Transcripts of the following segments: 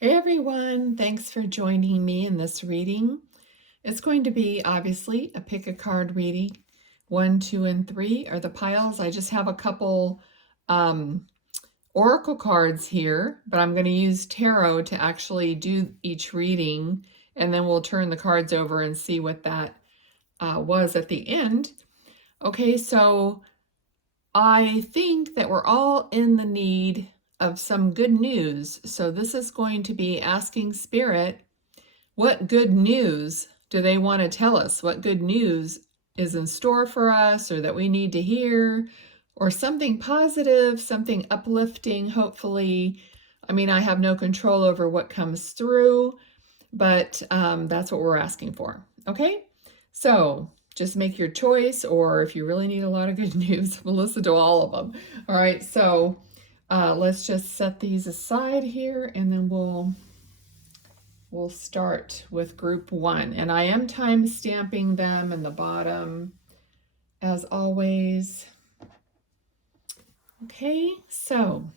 Hey everyone, thanks for joining me in this reading. It's going to be obviously a pick a card reading. 1, 2, and 3 are the piles. I just have a couple um, oracle cards here, but I'm going to use tarot to actually do each reading, and then we'll turn the cards over and see what that was at the end. Okay, so I think that we're all in the need of some good news. So this is going to be asking Spirit, what good news do they want to tell us? What good news is in store for us or that we need to hear, or something positive, something uplifting, hopefully. I mean, I have no control over what comes through, but that's what we're asking for. Okay? So just make your choice, or if you really need a lot of good news, we'll listen to all of them. All right, so let's just set these aside here, and then we'll start with group 1. And I am time stamping them in the bottom, as always. Okay, so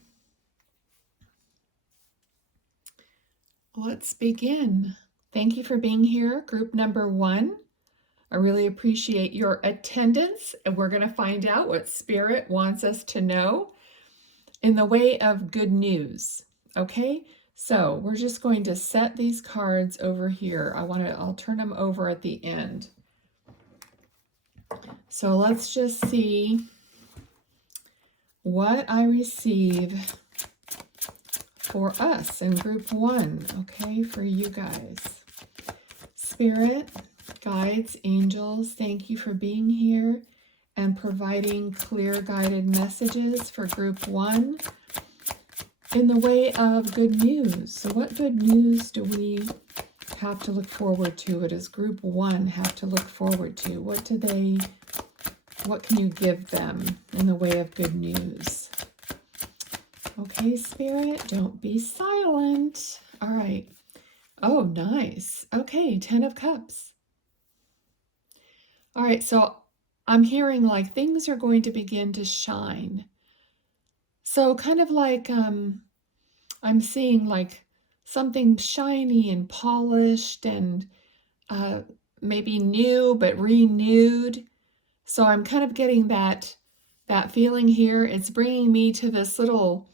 let's begin. Thank you for being here, group number 1. I really appreciate your attendance, and we're going to find out what Spirit wants us to know in the way of good news. Okay, so we're just going to set these cards over here. I'll turn them over at the end. So let's just see what I receive for us in group 1. Okay, for you guys. Spirit, guides, angels, thank you for being here and providing clear guided messages for group 1 in the way of good news. So what good news do we have to look forward to? What does group 1 have to look forward to? What can you give them in the way of good news? Okay, Spirit, don't be silent. All right. Oh, nice. Okay, 10 of Cups. All right, so I'm hearing like things are going to begin to shine. So kind of like I'm seeing like something shiny and polished and maybe new but renewed. So I'm kind of getting that feeling here. It's bringing me to this little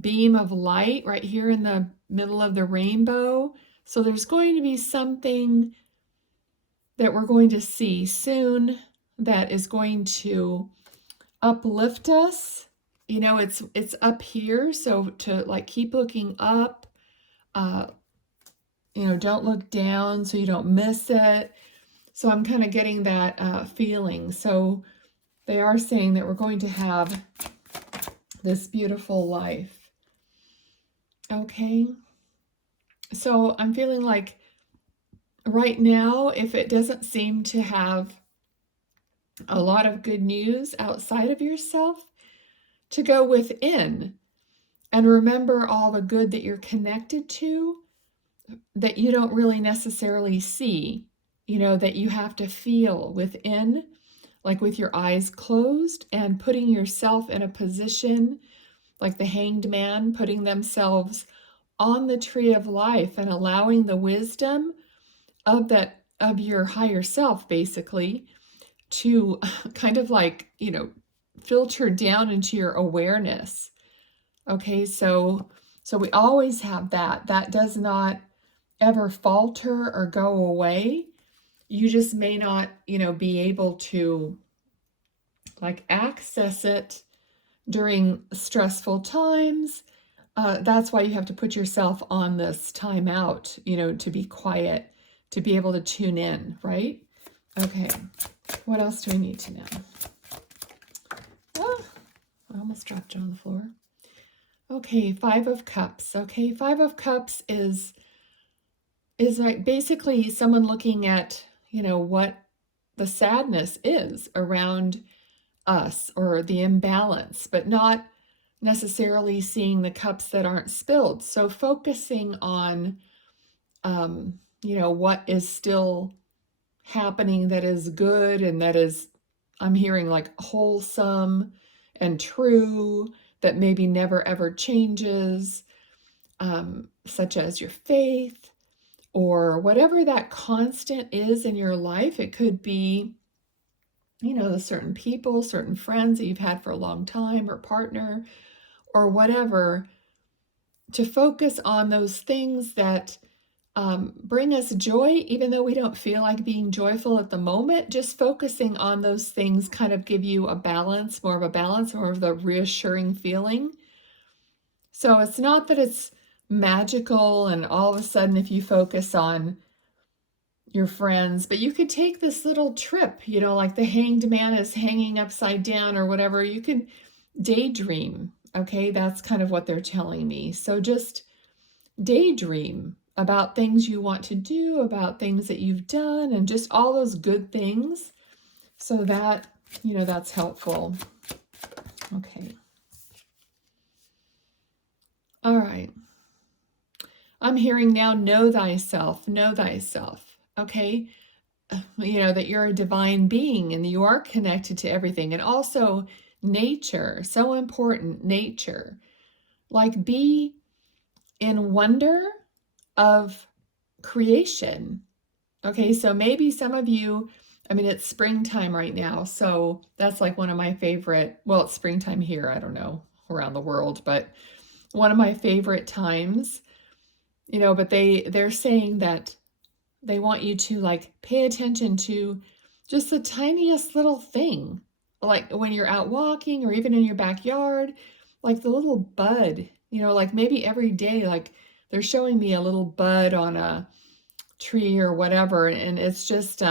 beam of light right here in the middle of the rainbow. So there's going to be something that we're going to see soon that is going to uplift us. You know, it's up here, so to like keep looking up. You know, don't look down so you don't miss it. So I'm kind of getting that feeling. So they are saying that we're going to have this beautiful life. Okay. So I'm feeling like right now, if it doesn't seem to have a lot of good news outside of yourself, to go within and remember all the good that you're connected to that you don't really necessarily see, you know, that you have to feel within, like with your eyes closed and putting yourself in a position like the hanged man, putting themselves on the tree of life and allowing the wisdom of your higher self basically to kind of like, you know, filter down into your awareness. Okay, so we always have that does not ever falter or go away. You just may not, you know, be able to like access it during stressful times. That's why you have to put yourself on this time out, you know, to be quiet, to be able to tune in, right? Okay, what else do I need to know? Oh, I almost dropped it on the floor. Okay, 5 of Cups. Okay, 5 of Cups is like basically someone looking at, you know, what the sadness is around us or the imbalance, but not necessarily seeing the cups that aren't spilled. So focusing on, you know, what is still happening that is good and that is, I'm hearing like wholesome and true, that maybe never ever changes. such as your faith or whatever that constant is in your life. It could be, the certain people, certain friends that you've had for a long time, or partner, or whatever, to focus on those things that bring us joy, even though we don't feel like being joyful at the moment. Just focusing on those things kind of give you a balance, more of the reassuring feeling. So it's not that it's magical and all of a sudden if you focus on your friends, but you could take this little trip, like the hanged man is hanging upside down or whatever. You could daydream. Okay, that's kind of what they're telling me. So just daydream about things you want to do, about things that you've done, and just all those good things. So that, that's helpful. Okay. All right. I'm hearing now, know thyself, know thyself. Okay. That you're a divine being and you are connected to everything. And also nature, so important, nature. Like be in wonder of creation. Okay, so maybe some of you, it's springtime right now, so that's like one of my favorite, well, it's springtime here, I don't know, around the world, but one of my favorite times, but they're saying that they want you to like pay attention to just the tiniest little thing, like when you're out walking or even in your backyard, like the little bud, like maybe every day, like they're showing me a little bud on a tree or whatever, and it's just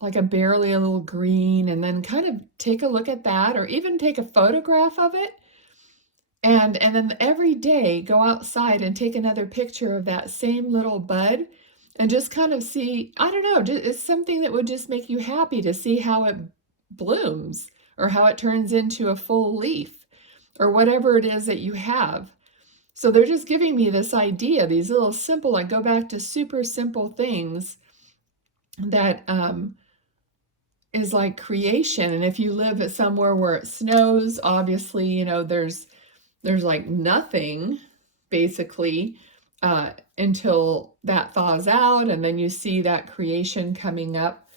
like barely a little green, and then kind of take a look at that or even take a photograph of it, and then every day go outside and take another picture of that same little bud and just kind of see, I don't know, it's something that would just make you happy to see how it blooms or how it turns into a full leaf or whatever it is that you have. So they're just giving me this idea, these little simple, like go back to super simple things that is like creation. And if you live at somewhere where it snows, obviously, there's like nothing basically until that thaws out, and then you see that creation coming up.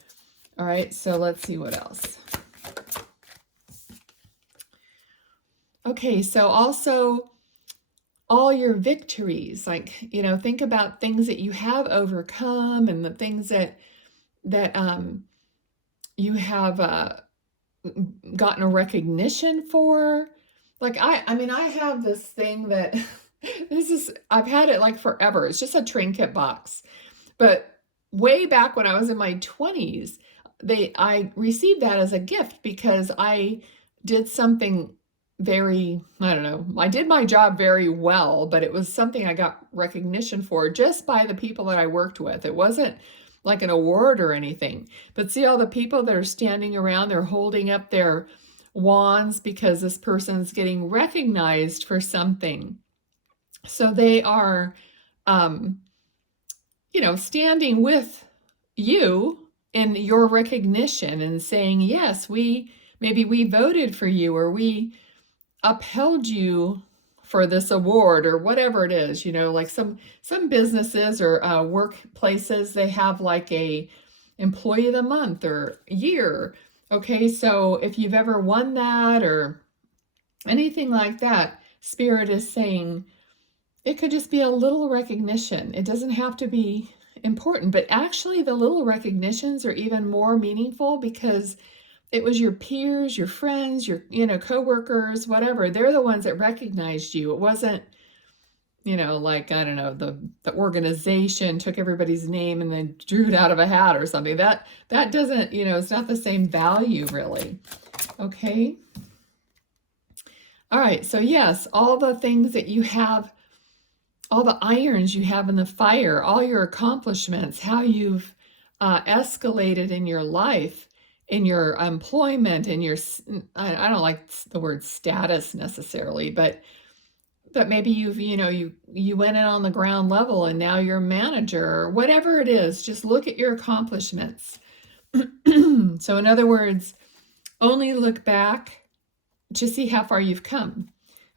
All right, so let's see what else. Okay, so also all your victories, like, think about things that you have overcome and the things that you have gotten a recognition for. Like I have this thing that I've had it like forever. It's just a trinket box. But way back when I was in my 20s, I received that as a gift because I did something very, I don't know, I did my job very well, but it was something I got recognition for just by the people that I worked with. It wasn't like an award or anything. But see all the people that are standing around, they're holding up their wands because this person's getting recognized for something. So they are, standing with you in your recognition and saying, yes, maybe we voted for you, or we upheld you for this award, or whatever it is. Like some businesses or workplaces, they have like a employee of the month or year. Okay, so if you've ever won that or anything like that, Spirit is saying it could just be a little recognition. It doesn't have to be important, but actually the little recognitions are even more meaningful because it was your peers, your friends, your, coworkers, whatever. They're the ones that recognized you. It wasn't, like, I don't know, the organization took everybody's name and then drew it out of a hat or something. That doesn't, it's not the same value really. Okay. All right. So yes, all the things that you have, all the irons you have in the fire, all your accomplishments, how you've escalated in your life, in your employment, in your, I don't like the word status necessarily, but maybe you went in on the ground level and now you're a manager or whatever it is. Just look at your accomplishments. So in other words, only look back to see how far you've come.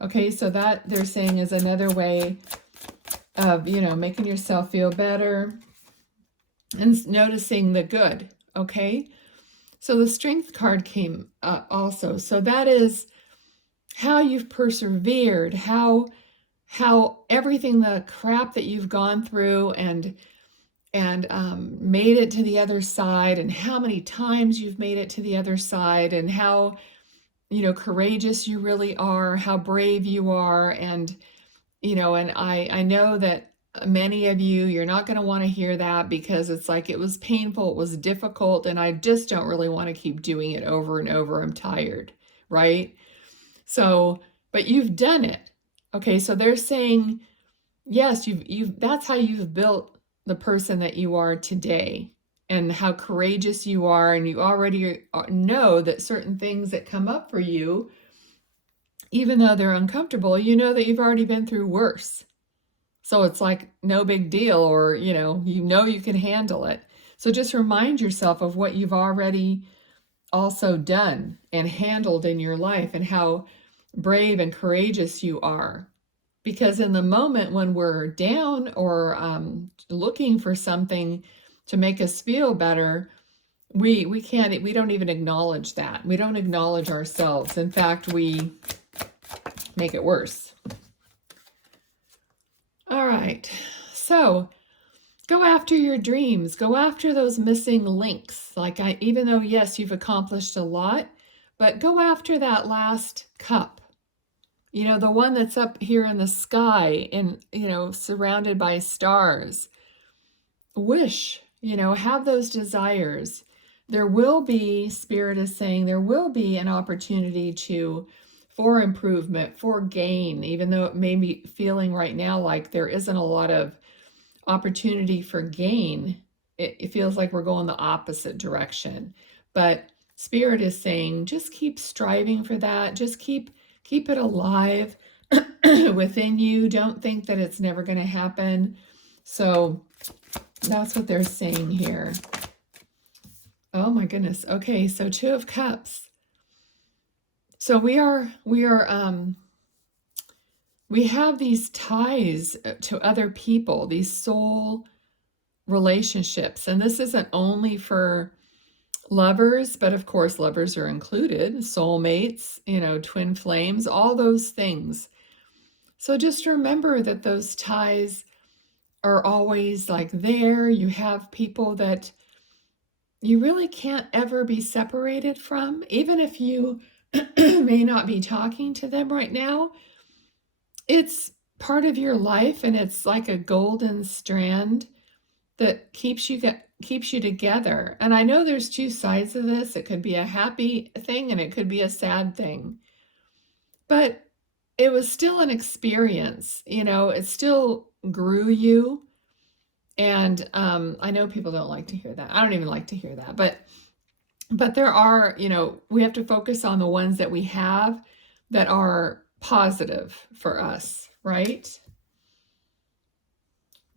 Okay, so that they're saying is another way of, making yourself feel better and noticing the good, okay? So the Strength card came also. So that is how you've persevered, how everything, the crap that you've gone through and made it to the other side, and how many times you've made it to the other side, and how courageous you really are, how brave you are. And and I know that many of you're not going to want to hear that, because it's like, it was painful, it was difficult, and I just don't really want to keep doing it over and over. I'm tired, right? So, but you've done it. Okay, so they're saying, yes, you've that's how you've built the person that you are today, and how courageous you are, and you already know that certain things that come up for you, even though they're uncomfortable, you know that you've already been through worse. So it's like no big deal, or you can handle it. So just remind yourself of what you've already also done and handled in your life, and how brave and courageous you are. Because in the moment when we're down, or looking for something to make us feel better, we don't even acknowledge that. We don't acknowledge ourselves. In fact, we make it worse. All right. So go after your dreams. Go after those missing links. Even though, yes, you've accomplished a lot, but go after that last cup. The one that's up here in the sky, and, surrounded by stars. Wish, have those desires. There will be, Spirit is saying, there will be an opportunity for improvement, for gain, even though it may be feeling right now like there isn't a lot of opportunity for gain. It feels like we're going the opposite direction. But Spirit is saying, just keep striving for that. Just keep it alive within you. Don't think that it's never going to happen. So that's what they're saying here. Oh my goodness. Okay, so 2 of Cups. So we have these ties to other people, these soul relationships. And this isn't only for lovers, but of course lovers are included, soulmates, twin flames, all those things. So just remember that those ties are always like there. You have people that you really can't ever be separated from, even if you may not be talking to them right now. It's part of your life, and it's like a golden strand that keeps you together. And I know there's 2 sides of this. It could be a happy thing, and it could be a sad thing. But it was still an experience, it still grew you. And I know people don't like to hear that. I don't even like to hear that. But there are, we have to focus on the ones that we have that are positive for us, right?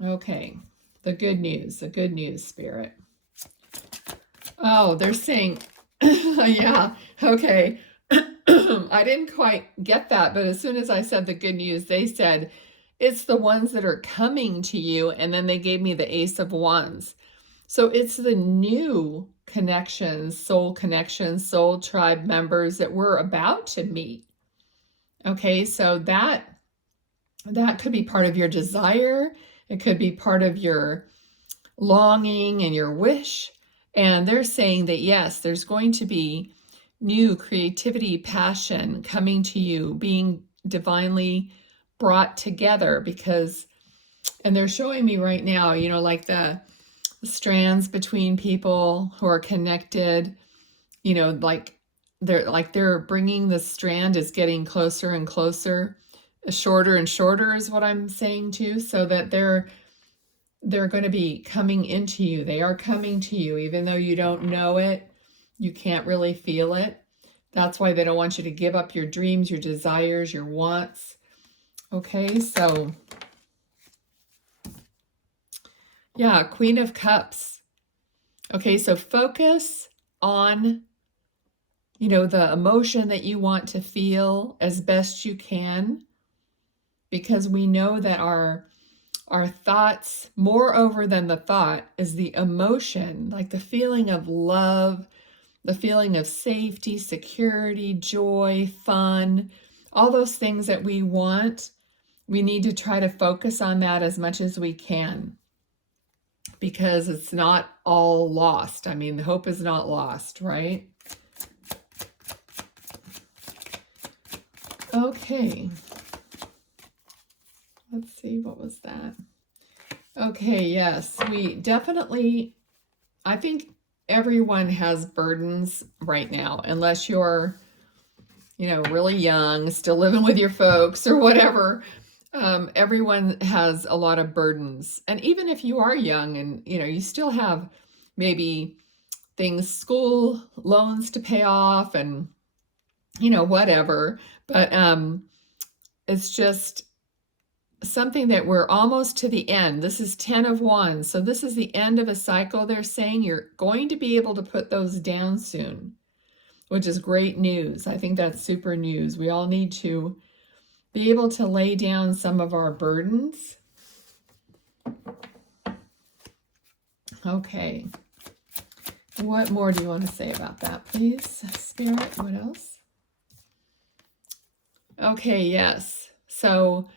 Okay. The good news, Spirit. Oh, they're saying, yeah, okay. I didn't quite get that, but as soon as I said the good news, they said, it's the ones that are coming to you, and then they gave me the Ace of Wands. So it's the new connections, soul tribe members that we're about to meet. Okay, so that could be part of your desire. It could be part of your longing and your wish. And they're saying that, yes, there's going to be new creativity, passion coming to you, being divinely brought together, and they're showing me right now, like the strands between people who are connected, like they're bringing the strand is getting closer and closer, shorter and shorter is what I'm saying too, so that they're going to be coming into you. They are coming to you, even though you don't know it, you can't really feel it. That's why they don't want you to give up your dreams, your desires, your wants. Okay, so yeah, Queen of Cups. Okay, so focus on, the emotion that you want to feel as best you can, because we know that our our thoughts, moreover than the thought, is the emotion, like the feeling of love, the feeling of safety, security, joy, fun, all those things that we want. We need to try to focus on that as much as we can, because it's not all lost. I mean, hope is not lost, right? Okay. Let's see, what was that? Okay, yes, we definitely, I think everyone has burdens right now, unless you're, really young, still living with your folks or whatever. Everyone has a lot of burdens. And even if you are young and, you still have maybe things, school loans to pay off and, whatever. But it's just something that we're almost to the end. This is 10 of Wands. So this is the end of a cycle. They're saying you're going to be able to put those down soon, which is great news. I think that's super news. We all need to be able to lay down some of our burdens. Okay. What more do you want to say about that, please, Spirit? What else? Okay, yes. So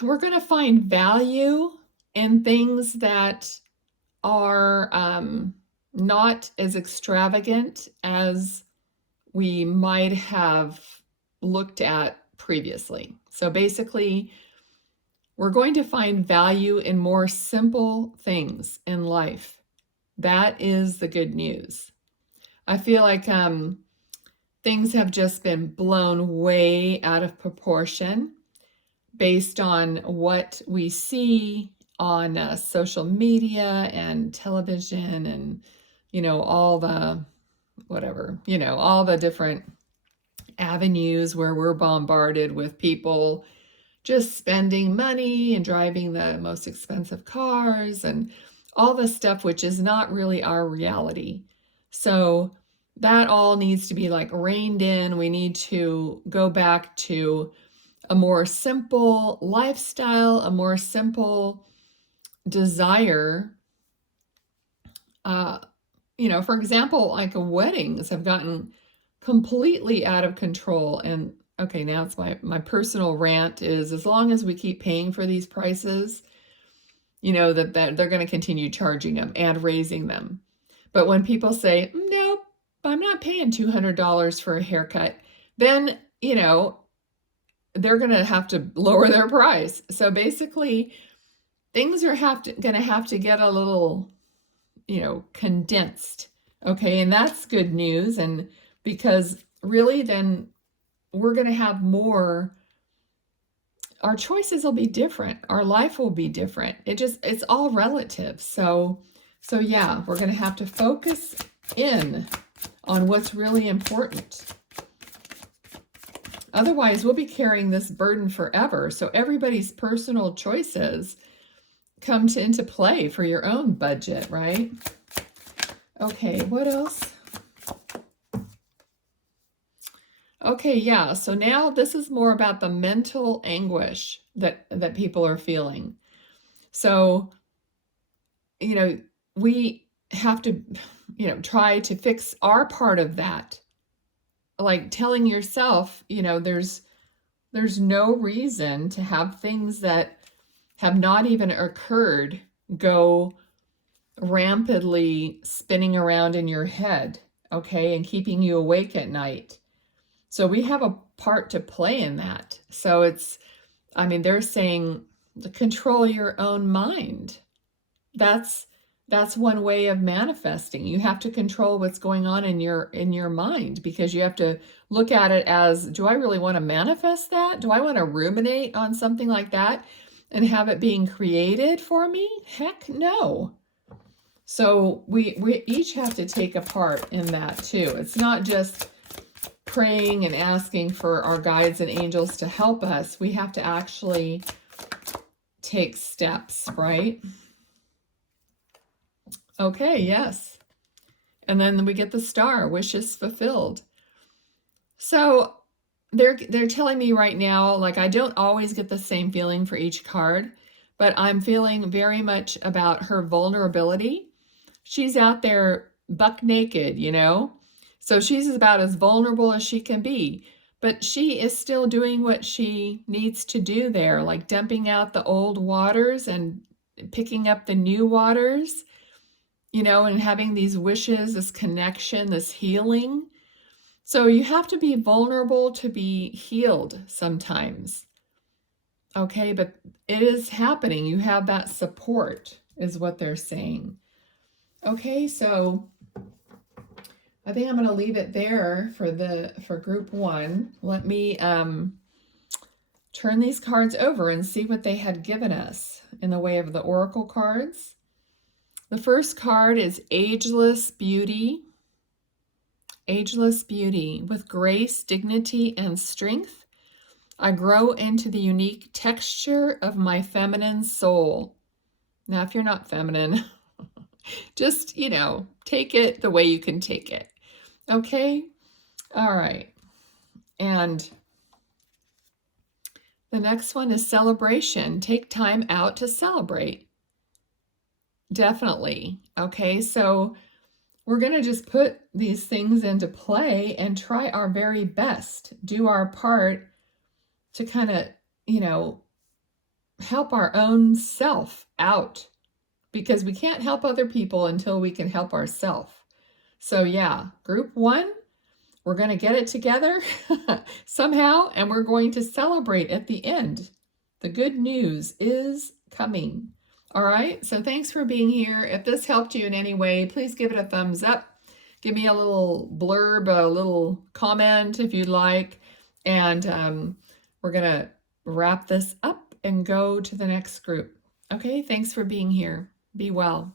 we're going to find value in things that are not as extravagant as we might have looked at previously. So basically, we're going to find value in more simple things in life. That is the good news. I feel like things have just been blown way out of proportion based on what we see on social media and television and, all the whatever, all the different avenues where we're bombarded with people just spending money and driving the most expensive cars and all this stuff, which is not really our reality. So that all needs to be like reined in. We need to go back to a more simple lifestyle, a more simple desire. For example, like weddings have gotten completely out of control. And okay, now it's my personal rant is, as long as we keep paying for these prices, that they're going to continue charging them and raising them. But when people say, nope, I'm not paying $200 for a haircut, then, they're going to have to lower their price. So basically, things are going to have to get a little, condensed. Okay, and that's good news. And because really then we're going to have more, our choices will be different. Our life will be different. It's all relative. So yeah, we're going to have to focus in on what's really important. Otherwise, we'll be carrying this burden forever. So everybody's personal choices come into play for your own budget, right? Okay, what else? Okay, yeah, so now this is more about the mental anguish that people are feeling. So, we have to, try to fix our part of that. Like telling yourself, there's no reason to have things that have not even occurred go rampantly spinning around in your head, okay, and keeping you awake at night. So we have a part to play in that. So they're saying to control your own mind. That's one way of manifesting. You have to control what's going on in your mind, because you have to look at it as, do I really want to manifest that? Do I want to ruminate on something like that and have it being created for me? Heck no. So we each have to take a part in that too. It's not just praying and asking for our guides and angels to help us. We have to actually take steps, right? Okay, yes. And then we get the star, wishes fulfilled. So they're telling me right now, like, I don't always get the same feeling for each card, but I'm feeling very much about her vulnerability. She's out there buck naked, you know? So she's about as vulnerable as she can be. But she is still doing what she needs to do there, like dumping out the old waters and picking up the new waters, you know, and having these wishes, this connection, this healing. So you have to be vulnerable to be healed sometimes. Okay, but it is happening. You have that support, is what they're saying. Okay, so I think I'm going to leave it there for group 1. Let me turn these cards over and see what they had given us in the way of the oracle cards. The first card is Ageless Beauty. Ageless Beauty. With grace, dignity, and strength, I grow into the unique texture of my feminine soul. Now, if you're not feminine, just, you know, take it the way you can take it. Okay? All right. And the next one is celebration. Take time out to celebrate. Definitely. Okay, so we're going to just put these things into play and try our very best, do our part to kind of, you know, help our own self out, because we can't help other people until we can help ourselves. So yeah, group 1, we're going to get it together somehow, and we're going to celebrate at the end. The good news is coming. All right, so thanks for being here. If this helped you in any way, please give it a thumbs up. Give me a little blurb, a little comment if you'd like. And we're going to wrap this up and go to the next group. Okay, thanks for being here. Be well.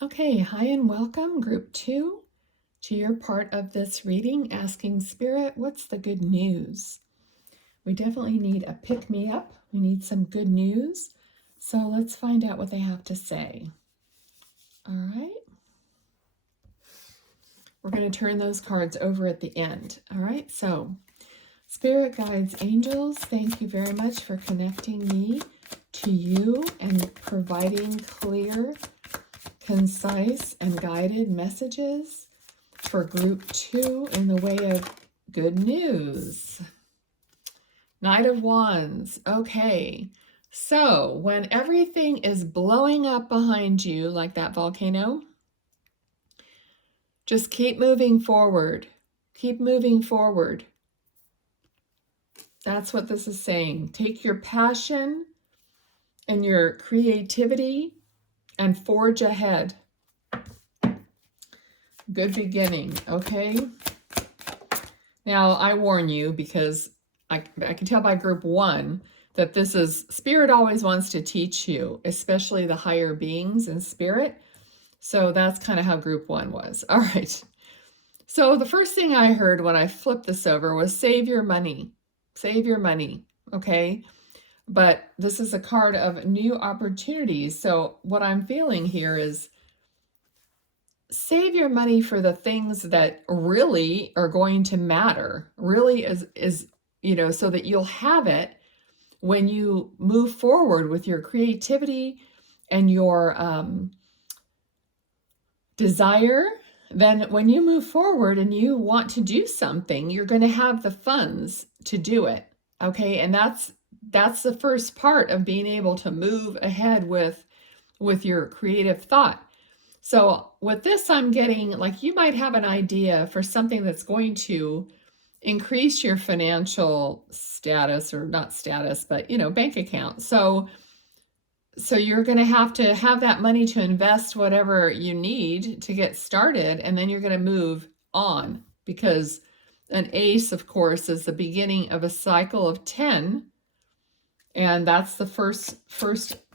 Okay, hi and welcome, group 2, to your part of this reading, asking Spirit, what's the good news? We definitely need a pick-me-up. We need some good news. So let's find out what they have to say. All right. We're going to turn those cards over at the end. All right, so Spirit guides, angels, thank you very much for connecting me to you and providing clear, concise, and guided messages for group 2 in the way of good news. Knight of Wands. Okay, so when everything is blowing up behind you like that volcano, just keep moving forward. Keep moving forward. That's what this is saying. Take your passion and your creativity and forge ahead. Good beginning, okay? Now, I warn you, because I can tell by group 1 that this is, Spirit always wants to teach you, especially the higher beings in Spirit. So that's kind of how group 1 was. All right. So the first thing I heard when I flipped this over was save your money. Save your money, okay? But this is a card of new opportunities. So what I'm feeling here is save your money for the things that really are going to matter, really is you know, so that you'll have it when you move forward with your creativity and your desire. Then when you move forward and you want to do something, you're going to have the funds to do it. Okay, and that's the first part of being able to move ahead with with your creative thought. So with this, I'm getting like you might have an idea for something that's going to increase your financial status, or not status, but bank account. So you're going to have that money to invest whatever you need to get started, and then you're going to move on, because an ace, of course, is the beginning of a cycle of 10, and that's the first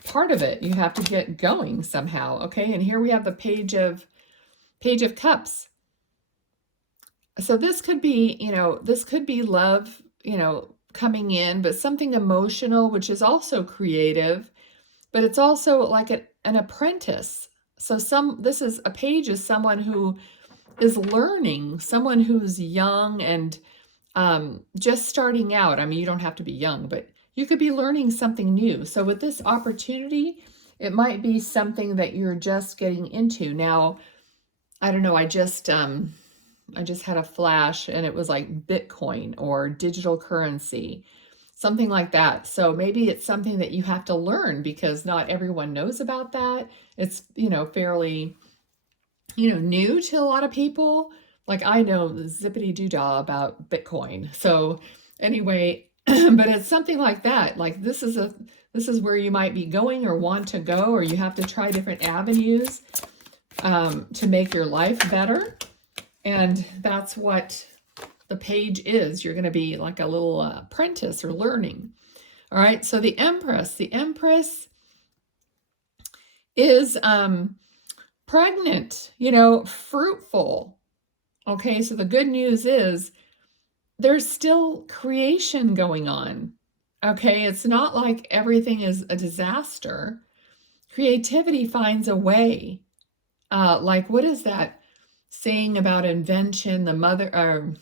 part of it. You have to get going somehow, okay? And here we have the Page of Cups. So this could be, love, coming in, but something emotional, which is also creative, but it's also like an apprentice. So this is a page is someone who is learning, someone who's young and just starting out. I mean, you don't have to be young, but you could be learning something new. So with this opportunity, it might be something that you're just getting into. Now, I don't know, I just had a flash, and it was like Bitcoin or digital currency, something like that. So maybe it's something that you have to learn, because not everyone knows about that. It's, fairly, new to a lot of people. Like I know the zippity doo-dah about Bitcoin. So anyway, but it's something like that. Like this is where you might be going or want to go, or you have to try different avenues to make your life better. And that's what the page is. You're going to be like a little apprentice or learning. All right. So the Empress is pregnant, fruitful. Okay. So the good news is there's still creation going on. Okay. It's not like everything is a disaster. Creativity finds a way. Like, what is that saying about invention? The mother, or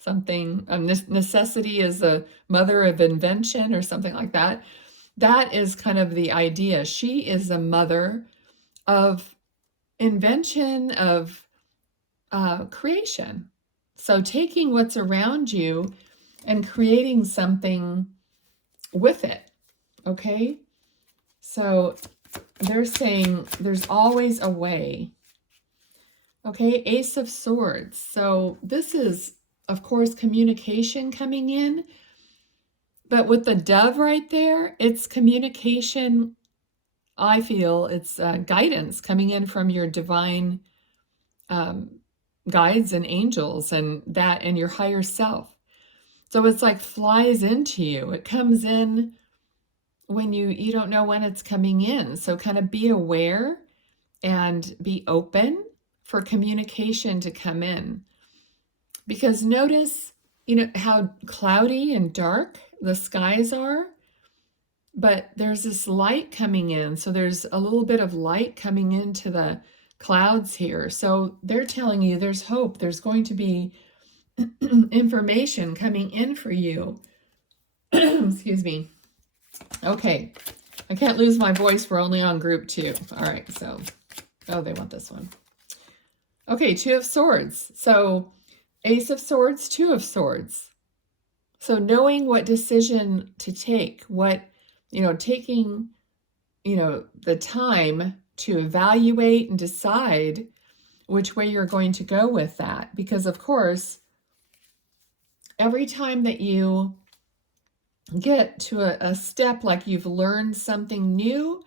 something, necessity is the mother of invention, or something like that. That is kind of the idea. She is the mother of invention, of creation. So taking what's around you and creating something with it. Okay. So they're saying there's always a way. Okay. Ace of Swords. So this is, of course, communication coming in. But with the dove right there, it's communication. I feel it's guidance coming in from your divine guides and angels, and your higher self. So it's like flies into you. It comes in when you don't know when it's coming in. So kind of be aware and be open for communication to come in. Because notice, how cloudy and dark the skies are, but there's this light coming in. So there's a little bit of light coming into the clouds here. So they're telling you there's hope. There's going to be information coming in for you. Excuse me. Okay. I can't lose my voice. We're only on group 2. All right. So, they want this one. Okay. 2 of Swords. So Ace of Swords, 2 of Swords. So knowing what decision to take, taking, the time to evaluate and decide which way you're going to go with that. Because of course, every time that you get to a step, like you've learned something new,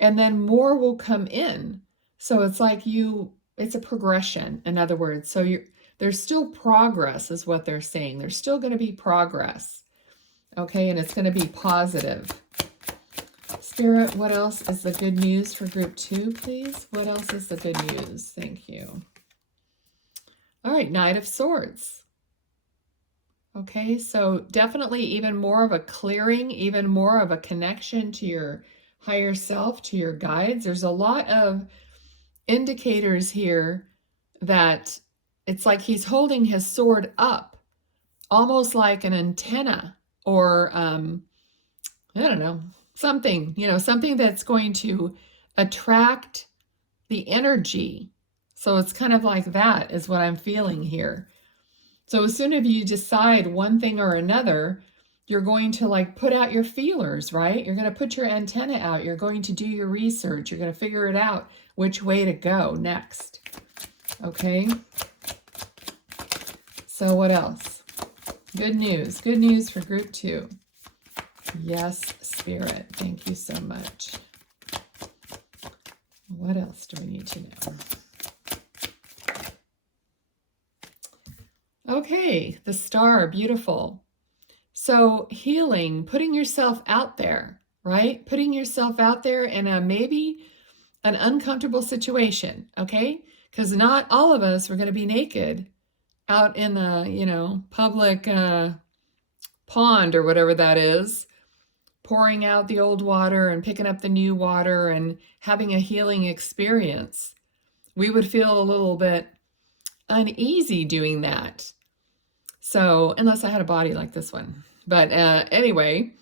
and then more will come in. So it's like it's a progression, in other words. So there's still progress, is what they're saying. There's still going to be progress. Okay, and it's going to be positive. Spirit, what else is the good news for group 2, please? What else is the good news? Thank you. All right, Knight of Swords. Okay, so definitely even more of a clearing, even more of a connection to your higher self, to your guides. There's a lot of indicators here that it's like he's holding his sword up, almost like an antenna, or I don't know, something, something that's going to attract the energy. So it's kind of like that is what I'm feeling here. So as soon as you decide one thing or another, you're going to like put out your feelers, right? You're going to put your antenna out. You're going to do your research. You're going to figure it out which way to go next. Okay. So what else? Good news. Good news for group 2. Yes, Spirit. Thank you so much. What else do we need to know? Okay, the star, beautiful. So healing, putting yourself out there, right? Putting yourself out there in a maybe an uncomfortable situation, okay? Because not all of us are going to be naked out in the, public pond or whatever that is, pouring out the old water and picking up the new water and having a healing experience. We would feel a little bit uneasy doing that. So, unless I had a body like this one. But anyway,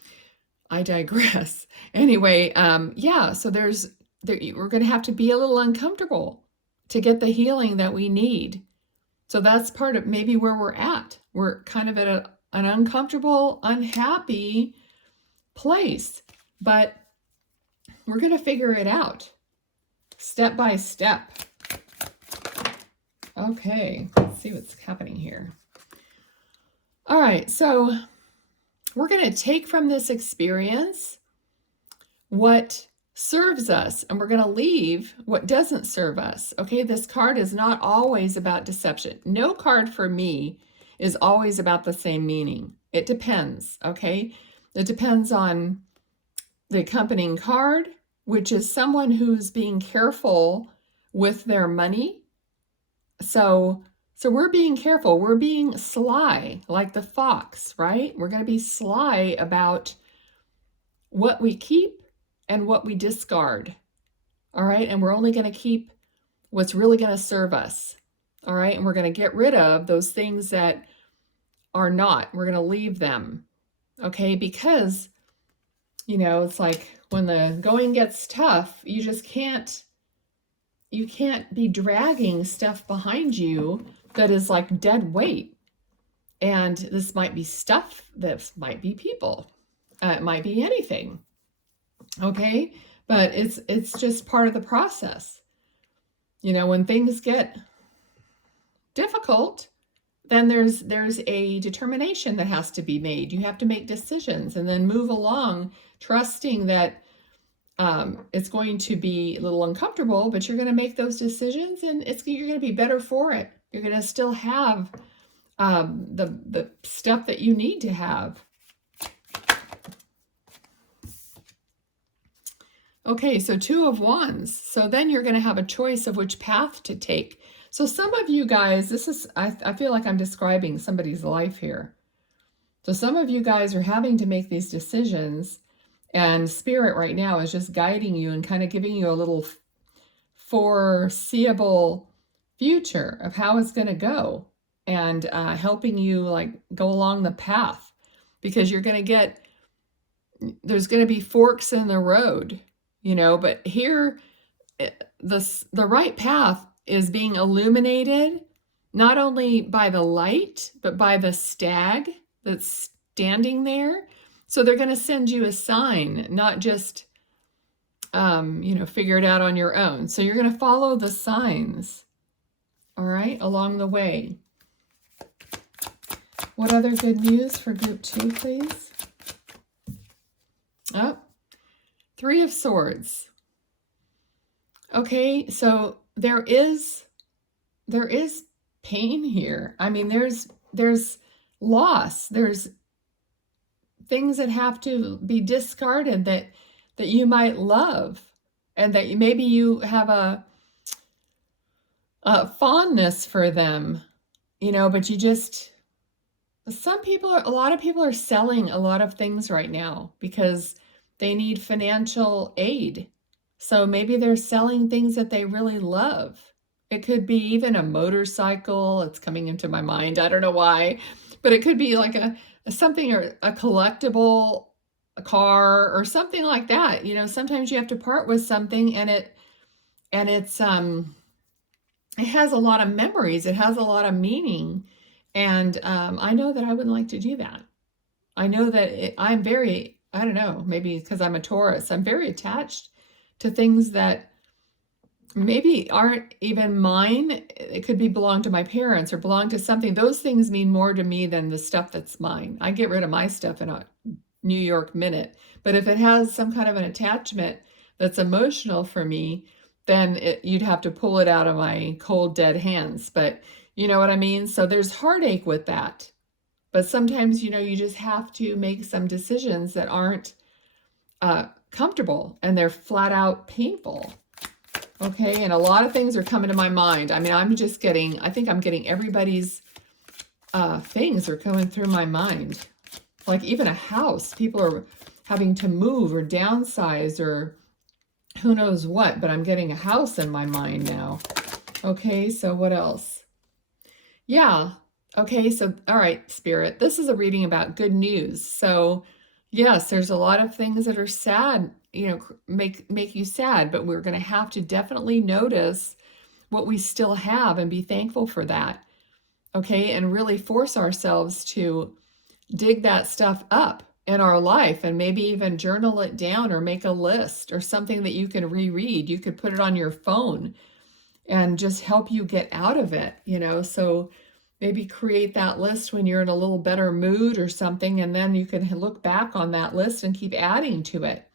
I digress. Anyway, yeah, so we're going to have to be a little uncomfortable to get the healing that we need. So that's part of maybe where we're at. We're kind of at an uncomfortable, unhappy place, but we're going to figure it out step by step. Okay, let's see what's happening here. All right, so we're going to take from this experience what serves us, and we're going to leave what doesn't serve us. Okay, this card is not always about deception. No card for me is always about the same meaning. It depends, okay? It depends on the accompanying card, which is someone who's being careful with their money. So we're being careful. We're being sly, like the fox, right? We're going to be sly about what we keep and what we discard. All right. And we're only going to keep what's really going to serve us. All right. And we're going to get rid of those things that are not. We're going to leave them. Okay. Because, it's like when the going gets tough, you can't be dragging stuff behind you that is like dead weight. And this might be stuff, this might be people, it might be anything. Okay, but it's just part of the process. When things get difficult, then there's a determination that has to be made. You have to make decisions and then move along, trusting that it's going to be a little uncomfortable, but you're going to make those decisions, and you're going to be better for it. You're going to still have the stuff that you need to have. Okay, so 2 of Wands. So then you're going to have a choice of which path to take. So some of you guys, I feel like I'm describing somebody's life here. So some of you guys are having to make these decisions, and Spirit right now is just guiding you and kind of giving you a little foreseeable future of how it's going to go, and helping you like go along the path, because there's going to be forks in the road, but here the right path is being illuminated not only by the light, but by the stag that's standing there. So they're going to send you a sign, not just, figure it out on your own. So you're going to follow the signs, all right, along the way. What other good news for group 2, please? Oh, 3 of Swords. Okay, so there is pain here. I mean, there's loss. There's things that have to be discarded that you might love, and that maybe you have a fondness for them, but a lot of people are selling a lot of things right now because they need financial aid. So maybe they're selling things that they really love. It could be even a motorcycle. It's coming into my mind. I don't know why, but it could be like something, or a collectible, a car or something like that. Sometimes you have to part with something, and it has a lot of memories. It has a lot of meaning. And I know that I would like to do that. I know that I'm very, I don't know, maybe because I'm a Taurus, I'm very attached to things that maybe aren't even mine. It could be belong to my parents or belong to something. Those things mean more to me than the stuff that's mine. I get rid of my stuff in a New York minute. But if it has some kind of an attachment that's emotional for me, then you'd have to pull it out of my cold, dead hands. But you know what I mean? So there's heartache with that. But sometimes, you just have to make some decisions that aren't comfortable and they're flat out painful. Okay, and a lot of things are coming to my mind. I mean, I think I'm getting everybody's things are going through my mind. Like even a house, people are having to move or downsize or who knows what, but I'm getting a house in my mind now. Okay, so what else? Yeah, okay, so all right, Spirit, this is a reading about good news. So yes, there's a lot of things that are sad, make you sad, but we're going to have to definitely notice what we still have and be thankful for that. Okay, and really force ourselves to dig that stuff up in our life and maybe even journal it down or make a list or something that you can reread. You could put it on your phone and just help you get out of it, so maybe create that list when you're in a little better mood or something, and then you can look back on that list and keep adding to it,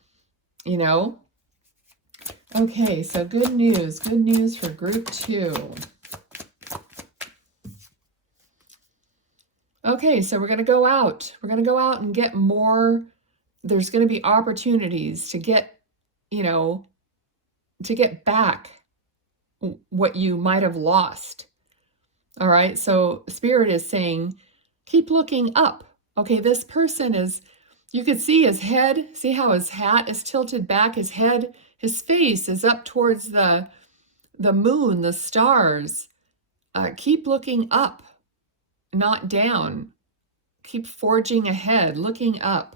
Okay, so good news for group 2. Okay, so we're going to go out. We're going to go out and get more. There's going to be opportunities to get, to get back what you might have lost. All right, so Spirit is saying, keep looking up. Okay, this person is, you could see his head, see how his hat is tilted back, his head, his face is up towards the moon, the stars. Keep looking up, not down. Keep forging ahead, looking up.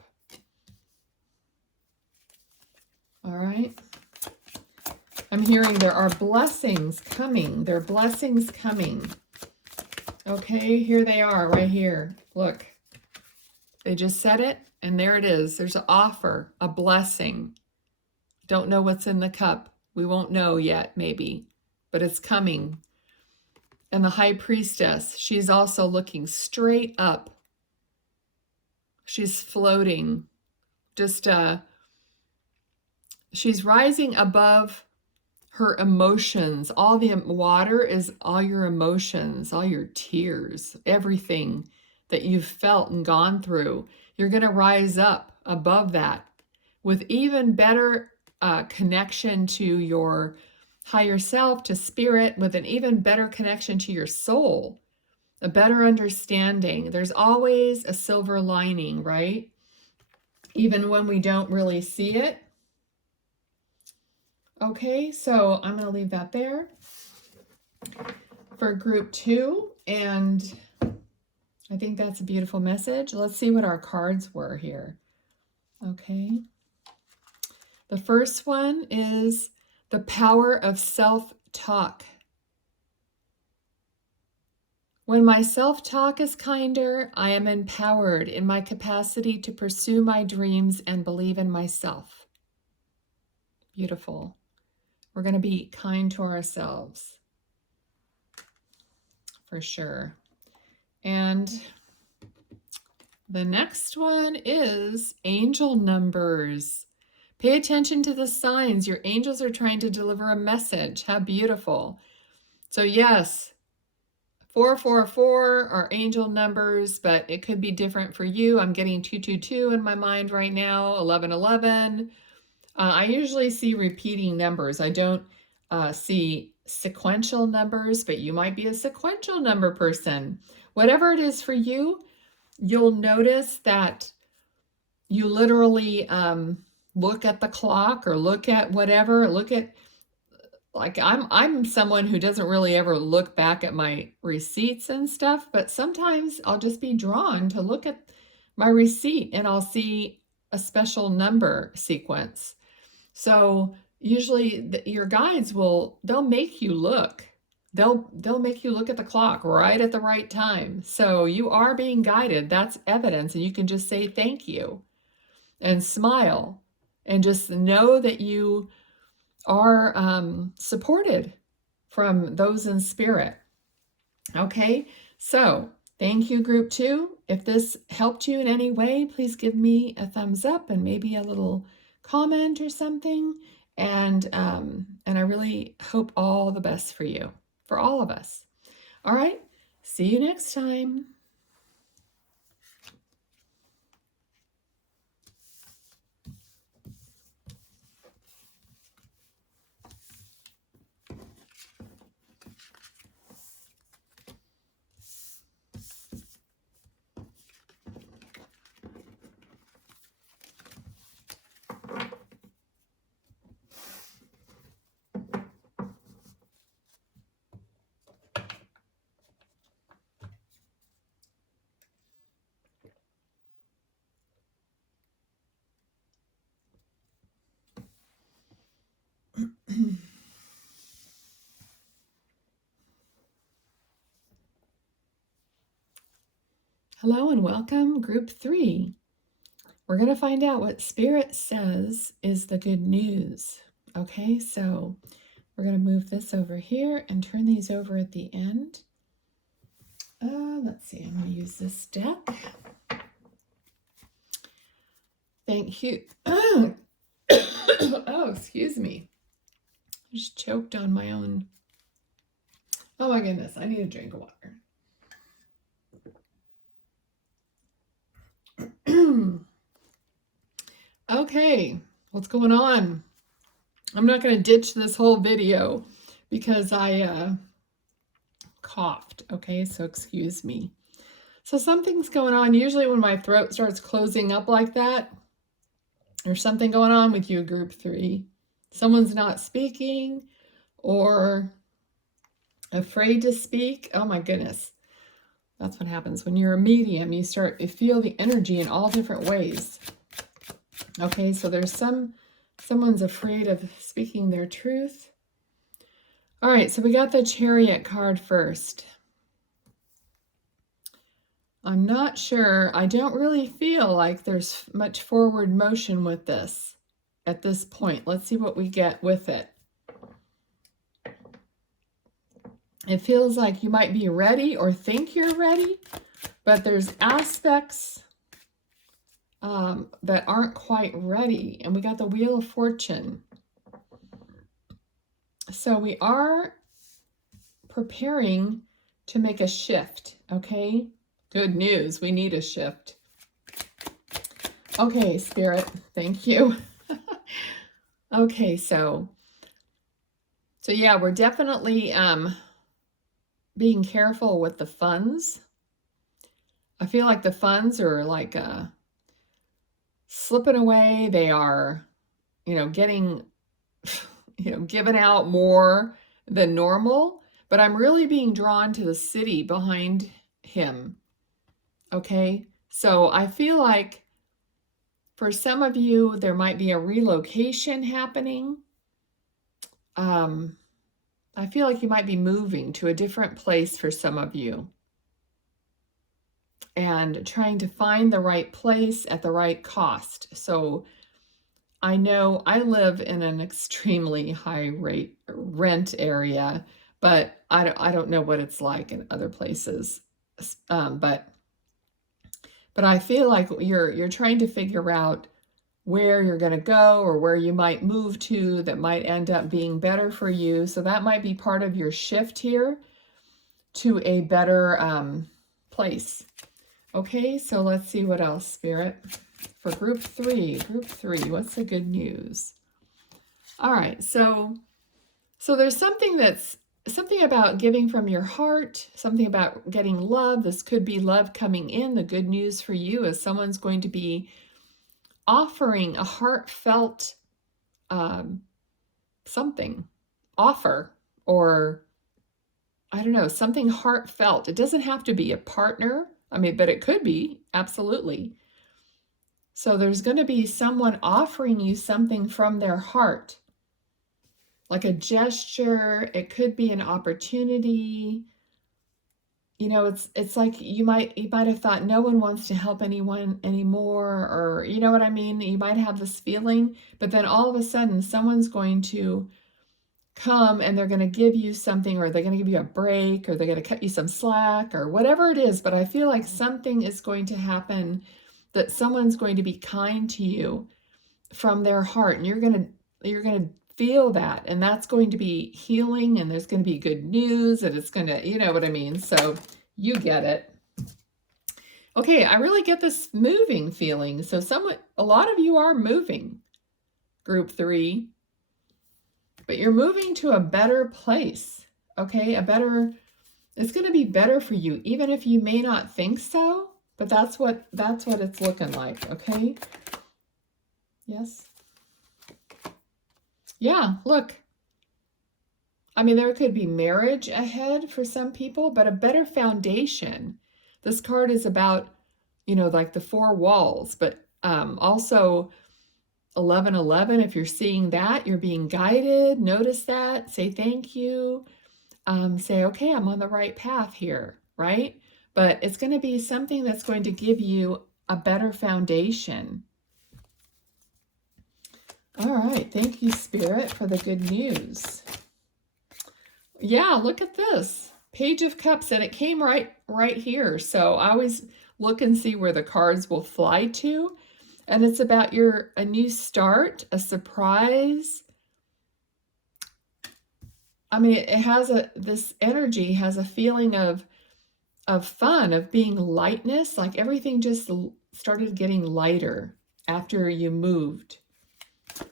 All right. I'm hearing there are blessings coming. There are blessings coming. Okay, here they are right here. Look, they just said it, and there it is. There's an offer, a blessing. Don't know what's in the cup. We won't know yet, maybe, but it's coming. And the high priestess, she's also looking straight up. She's floating. She's rising above her emotions. All the water is all your emotions, all your tears, everything that you've felt and gone through. You're going to rise up above that with even better connection to your higher self, to spirit, with an even better connection to your soul, a better understanding. There's always a silver lining, right? Even when we don't really see it. Okay, so I'm going to leave that there for group 2, and I think that's a beautiful message. Let's see what our cards were here. Okay. The first one is the power of self-talk. When my self-talk is kinder, I am empowered in my capacity to pursue my dreams and believe in myself. Beautiful. We're going to be kind to ourselves, for sure. And the next one is angel numbers. Pay attention to the signs. Your angels are trying to deliver a message. How beautiful. So yes, 444 are angel numbers, but it could be different for you. I'm getting 222 in my mind right now, 1111. I usually see repeating numbers. I don't see sequential numbers, but you might be a sequential number person. Whatever it is for you, you'll notice that you literally look at the clock or look at whatever, like I'm someone who doesn't really ever look back at my receipts and stuff, but sometimes I'll just be drawn to look at my receipt and I'll see a special number sequence. So usually your guides they'll make you look. they'll make you look at the clock right at the right time. So you are being guided. That's evidence, and you can just say thank you and smile and just know that you are supported from those in spirit. Okay, so thank you, group 2. If this helped you in any way, please give me a thumbs up and maybe a little comment or something. And I really hope all the best for you, for all of us. All right, see you next time. Hello and welcome, group 3. We're going to find out what Spirit says is the good news. Okay, so we're going to move this over here and turn these over at the end. Let's see, I'm going to use this deck. Thank you. Oh, excuse me. I just choked on my own. Oh my goodness, I need a drink of water. Okay, what's going on? I'm not going to ditch this whole video because I coughed. Okay, so excuse me. So something's going on. Usually when my throat starts closing up like that, there's something going on with you, group 3. Someone's not speaking or afraid to speak. Oh my goodness. That's what happens when you're a medium. You feel the energy in all different ways. Okay, so there's someone's afraid of speaking their truth. All right, so we got the Chariot card first. I'm not sure. I don't really feel like there's much forward motion with this at this point. Let's see what we get with it. It feels like you might be ready or think you're ready, but there's aspects that aren't quite ready. And we got the Wheel of Fortune. So we are preparing to make a shift, okay? Good news, we need a shift. Okay, Spirit, thank you. Okay, so yeah, we're definitely being careful with the funds. I feel like the funds are like slipping away. They are, getting, given out more than normal. But I'm really being drawn to the city behind him. Okay, so I feel like for some of you, there might be a relocation happening. I feel like you might be moving to a different place for some of you and trying to find the right place at the right cost. So I know I live in an extremely high rent area, but I don't know what it's like in other places. But I feel like you're trying to figure out where you're going to go or where you might move to that might end up being better for you. So that might be part of your shift here to a better place. Okay, so let's see what else, Spirit. For group 3, what's the good news? All right, so there's something about giving from your heart, something about getting love. This could be love coming in. The good news for you is someone's going to be offering a heartfelt offer, or I don't know, something heartfelt. It doesn't have to be a partner. But it could be, absolutely. So there's going to be someone offering you something from their heart. like a gesture. It could be an opportunity. You know, it's like you might have thought no one wants to help anyone anymore, or you know what I mean? You might have this feeling, but then all of a sudden someone's going to come and they're going to give you something, or they're going to give you a break, or they're going to cut you some slack, or whatever it is. But I feel like something is going to happen, that someone's going to be kind to you from their heart, and you're going to feel that, and that's going to be healing, and there's going to be good news, and it's going to, you know what I mean? So you get it. Okay, I really get this moving feeling. So a lot of you are moving, group 3, but you're moving to a better place. Okay, it's going to be better for you, even if you may not think so, but that's what it's looking like. Okay. Yes. Yeah, look. I mean, there could be marriage ahead for some people, but a better foundation. This card is about, you know, like the 4 walls, but also 1111. If you're seeing that, you're being guided. Notice that. Say thank you. Say, okay, I'm on the right path here, right? But it's going to be something that's going to give you a better foundation. All right. Thank you, Spirit, for the good news. Yeah, look at this. Page of Cups, and it came right here. So I always look and see where the cards will fly to. And it's about a new start, a surprise. I mean, it has this energy has a feeling of fun, of being lightness, like everything just started getting lighter after you moved.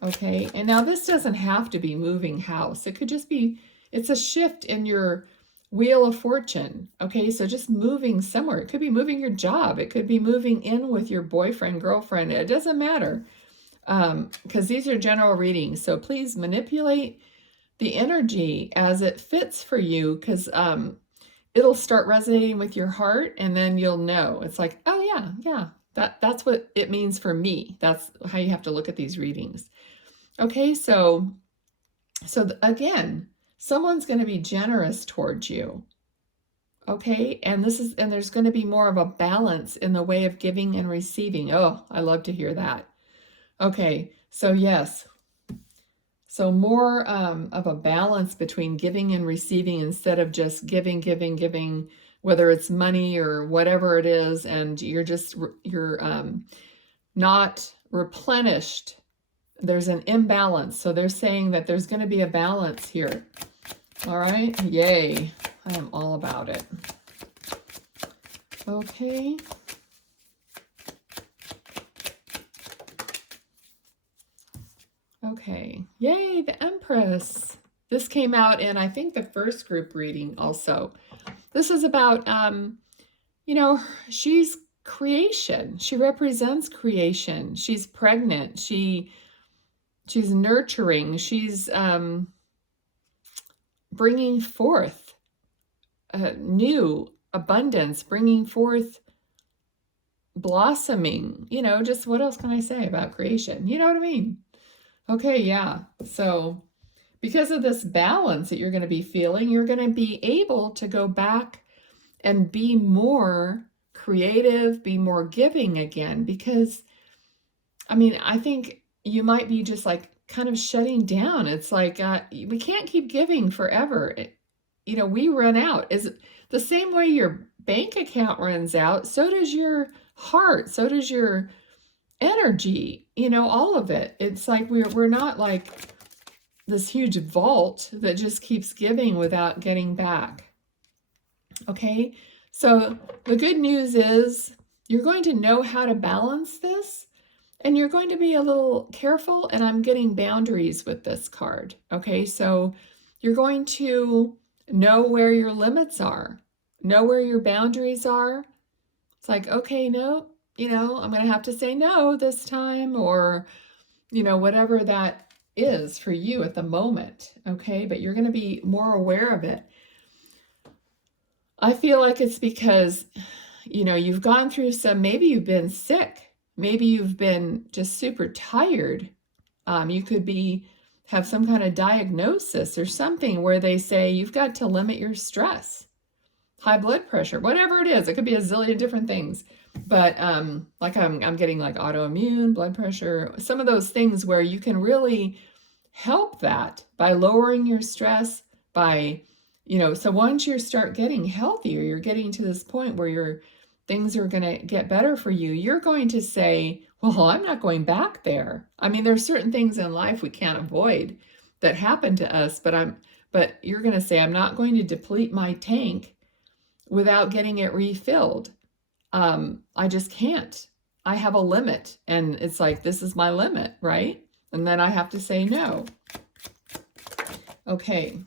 Okay, and now this doesn't have to be moving house. It could just be, it's a shift in your wheel of fortune. Okay, so just moving somewhere. It could be moving your job. It could be moving in with your boyfriend, girlfriend. It doesn't matter, because these are general readings. So please manipulate the energy as it fits for you, because it'll start resonating with your heart, and then you'll know. It's like, oh yeah, that's what it means for me. That's how you have to look at these readings. Okay, so again, someone's going to be generous towards you. Okay, and there's going to be more of a balance in the way of giving and receiving. Oh, I love to hear that. Okay, so yes. So more of a balance between giving and receiving, instead of just giving, whether it's money or whatever it is, and you're not replenished. There's an imbalance. So they're saying that there's going to be a balance here. All right. Yay. I am all about it. Okay. Okay. Yay, the Empress. This came out in, I think, the first group reading also. This is about, you know, she's creation. She represents creation. She's pregnant. She's nurturing. She's bringing forth new abundance, bringing forth blossoming. You know, just what else can I say about creation? You know what I mean? Okay, yeah. So because of this balance that you're going to be feeling, you're going to be able to go back and be more creative, be more giving again. Because, I mean, I think you might be just like kind of shutting down. It's like, we can't keep giving forever. You know, we run out. Is the same way your bank account runs out, so does your heart, so does your energy, you know, all of it. It's like we're not like this huge vault that just keeps giving without getting back. Okay, so the good news is you're going to know how to balance this, and you're going to be a little careful, and I'm getting boundaries with this card. Okay, so you're going to know where your limits are, know where your boundaries are. It's like, okay, no, you know, I'm going to have to say no this time, or, you know, whatever that is for you at the moment. Okay, but you're going to be more aware of it. I feel like it's because, you know, you've gone through maybe you've been sick. Maybe you've been just super tired. You could be have some kind of diagnosis or something where they say you've got to limit your stress, high blood pressure, whatever it is. It could be a zillion different things. But like I'm getting like autoimmune, blood pressure, some of those things where you can really help that by lowering your stress, by, so once you start getting healthier, you're getting to this point where your things are going to get better for you, you're going to say, well, I'm not going back there. I mean, there's certain things in life we can't avoid that happen to us, but you're going to say, I'm not going to deplete my tank without getting it refilled. I just can't. I have a limit, and it's like, this is my limit, right? And then I have to say no. Okay.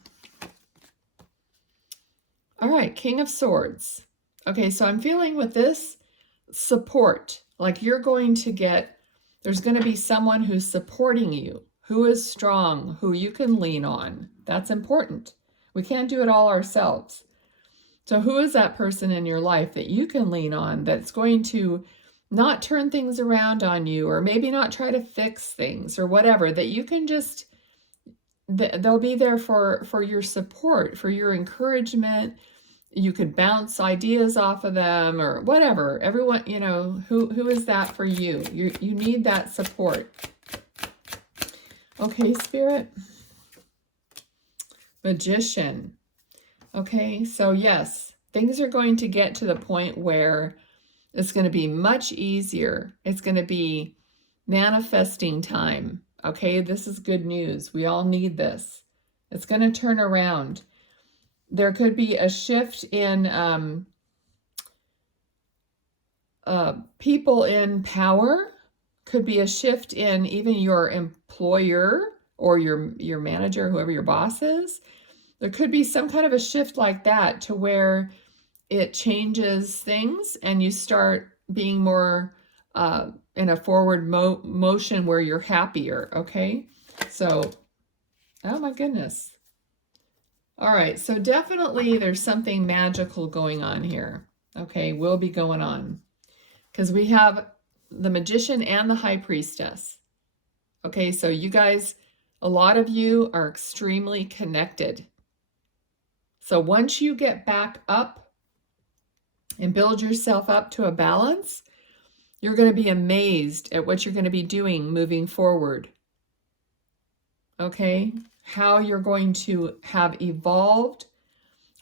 All right, King of Swords. Okay, so I'm feeling with this support, like you're going to get, there's going to be someone who's supporting you, who is strong, who you can lean on. That's important. We can't do it all ourselves. So who is that person in your life that you can lean on that's going to not turn things around on you, or maybe not try to fix things or whatever, that you can just, they'll be there for your support, for your encouragement. You could bounce ideas off of them or whatever. Everyone, who is that for you? You need that support. Okay, Spirit. Magician. Okay, so yes, things are going to get to the point where it's going to be much easier. It's going to be manifesting time. Okay, this is good news. We all need this. It's going to turn around. There could be a shift in people in power. Could be a shift in even your employer or your manager, whoever your boss is. There could be some kind of a shift like that to where it changes things and you start being more in a forward motion where you're happier, okay? So, oh my goodness. All right, so definitely there's something magical going on here, okay? Will be going on. Because we have the Magician and the High Priestess. Okay, so you guys, a lot of you are extremely connected. So once you get back up and build yourself up to a balance, you're going to be amazed at what you're going to be doing moving forward. Okay? How you're going to have evolved.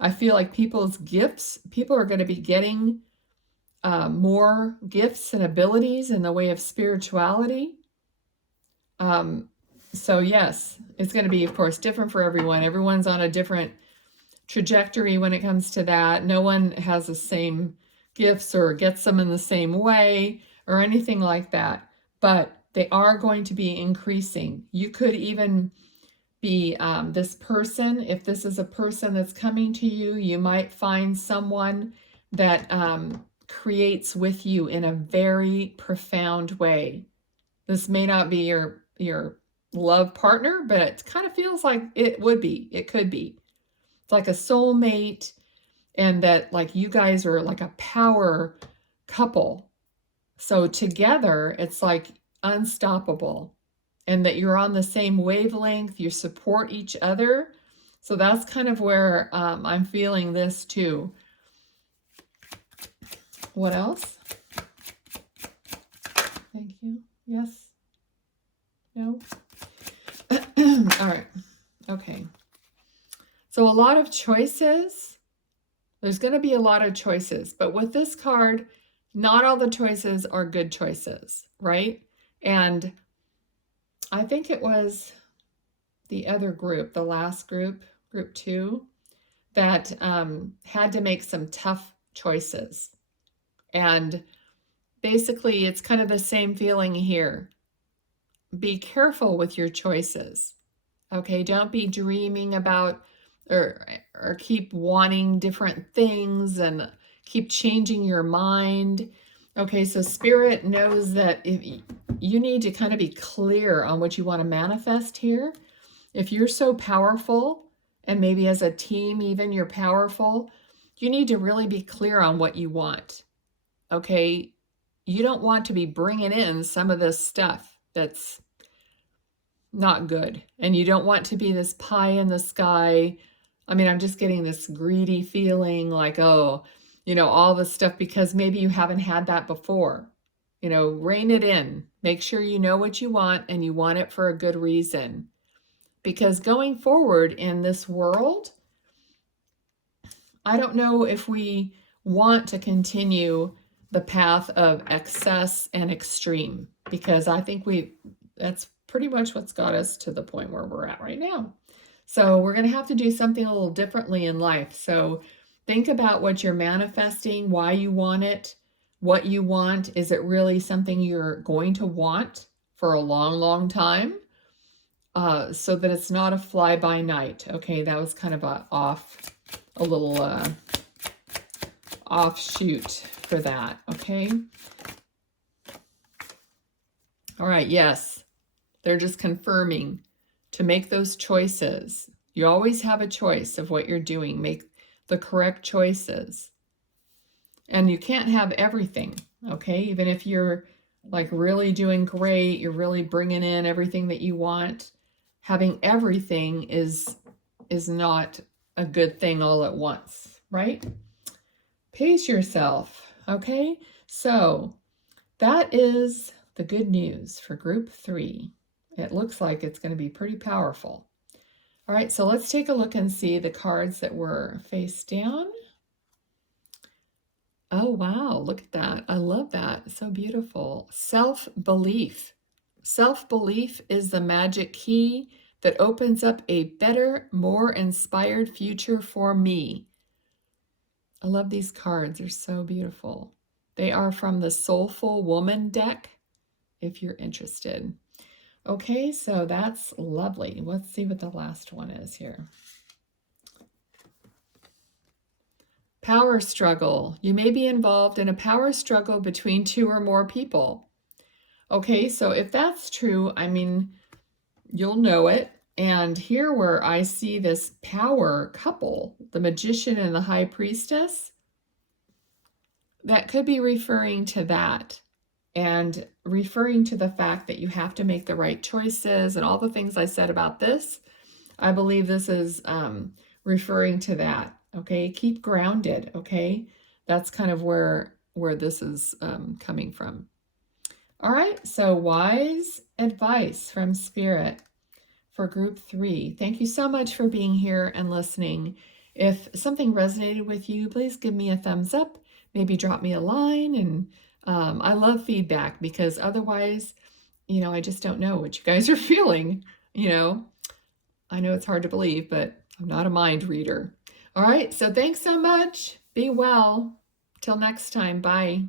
I feel like people's gifts, people are going to be getting more gifts and abilities in the way of spirituality. So yes, it's going to be, of course, different for everyone. Everyone's on a different trajectory when it comes to that. No one has the same gifts or gets them in the same way or anything like that, but they are going to be increasing. You could even be this person. If this is a person that's coming to you, you might find someone that creates with you in a very profound way. This may not be your love partner, but it kind of feels like it would be. It could be. It's like a soulmate, and that like you guys are like a power couple. So together, it's like unstoppable, and that you're on the same wavelength, you support each other. So that's kind of where I'm feeling this too. What else? Thank you. Yes? No? All right. Okay. So a lot of choices. There's going to be a lot of choices. But with this card, not all the choices are good choices, right? And I think it was the other group, the last group, group 2, that had to make some tough choices. And basically, it's kind of the same feeling here. Be careful with your choices. Okay, don't be dreaming about or keep wanting different things and keep changing your mind. Okay, so Spirit knows that if you need to kind of be clear on what you want to manifest here. If you're so powerful, and maybe as a team even you're powerful, you need to really be clear on what you want. Okay, you don't want to be bringing in some of this stuff that's not good. And you don't want to be this pie in the sky. I mean, I'm just getting this greedy feeling like, oh, all this stuff, because maybe you haven't had that before. Rein it in. Make sure you know what you want and you want it for a good reason. Because going forward in this world, I don't know if we want to continue the path of excess and extreme, because I think that's pretty much what's got us to the point where we're at right now. So we're going to have to do something a little differently in life. So think about what you're manifesting, why you want it, what you want. Is it really something you're going to want for a long, long time? So that it's not a fly-by-night. Okay, that was kind of a little offshoot for that. Okay. All right, yes. They're just confirming to make those choices. You always have a choice of what you're doing. Make the correct choices. And you can't have everything, okay? Even if you're like really doing great, you're really bringing in everything that you want, having everything is not a good thing all at once, right? Pace yourself, okay? So that is the good news for group 3. It looks like it's going to be pretty powerful. All right, so let's take a look and see the cards that were face down. Oh, wow, look at that. I love that. So beautiful. Self-belief. Self-belief is the magic key that opens up a better, more inspired future for me. I love these cards. They're so beautiful. They are from the Soulful Woman deck, if you're interested. Okay, so that's lovely. Let's see what the last one is here. Power struggle. You may be involved in a power struggle between 2 or more people. Okay, so if that's true, I mean, you'll know it. And here where I see this power couple, the Magician and the High Priestess, that could be referring to that. And referring to the fact that you have to make the right choices and all the things I said about this. I believe this is referring to that. Okay, keep grounded. Okay, that's kind of where this is coming from. All right, so wise advice from Spirit for group 3. Thank you so much for being here and listening. If something resonated with you, please give me a thumbs up. Maybe drop me a line. And I love feedback, because otherwise, I just don't know what you guys are feeling. I know it's hard to believe, but I'm not a mind reader. All right, so thanks so much. Be well. Till next time. Bye.